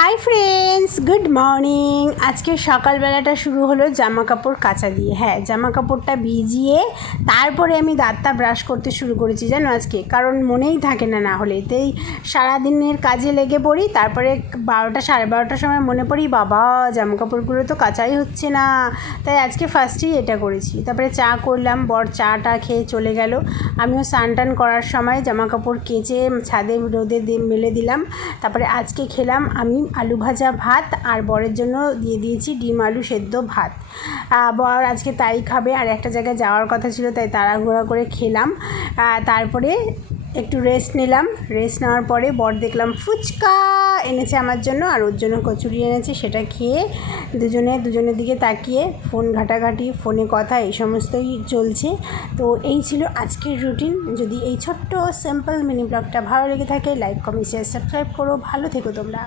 Hi friends, good morning. আজকে সকালবেলাটা শুরু হলো জামা কাপড় কাচা দিয়ে। হ্যাঁ, জামা কাপড়টা ভিজিয়ে তারপরে আমি দাঁতটা ব্রাশ করতে শুরু করেছি জানো আজকে, কারণ মনেই থাকে না, না হলে তাই সারাদিনের কাজে লেগে পড়ি। তারপরে 12টা 12:30টার সময় মনে পড়ি, বাবা জামা কাপড়গুলো তো কাচাই হচ্ছে না। তাই আজকে ফার্স্টেই এটা করেছি। তারপরে চা করলাম, বর চাটা খেয়ে চলে গেল। আমিও স্নান টান করার সময় জামা কাপড় কেচে ছাদে রোদে মেলে দিলাম। তারপরে আজকে খেলাম আমি আলু ভাজা ভাত, আর বরের জন্য দিয়ে দিয়েছি ডিম আলু সেদ্ধ ভাত। বর আজকে তাই খাবে, আর একটা জায়গায় যাওয়ার কথা ছিল তাই তাড়াহুড়া করে খেলাম। তারপরে একটু রেস্ট নিলাম। রেস্ট নেওয়ার পরে বর দেখলাম ফুচকা এনেছে আমার জন্য, আর ওর জন্য কচুরি এনেছে। সেটা খেয়ে দুজনের দিকে তাকিয়ে ফোন ঘাটাঘাটি, ফোনে কথা, এই সমস্তই চলছে। তো এই ছিল আজকের রুটিন। যদি এই ছোট্ট সিম্পল মিনি ব্লগটা ভালো লেগে থাকে, লাইক কমেন্ট শেয়ার সাবস্ক্রাইব করো। ভালো থেকো তোমরা।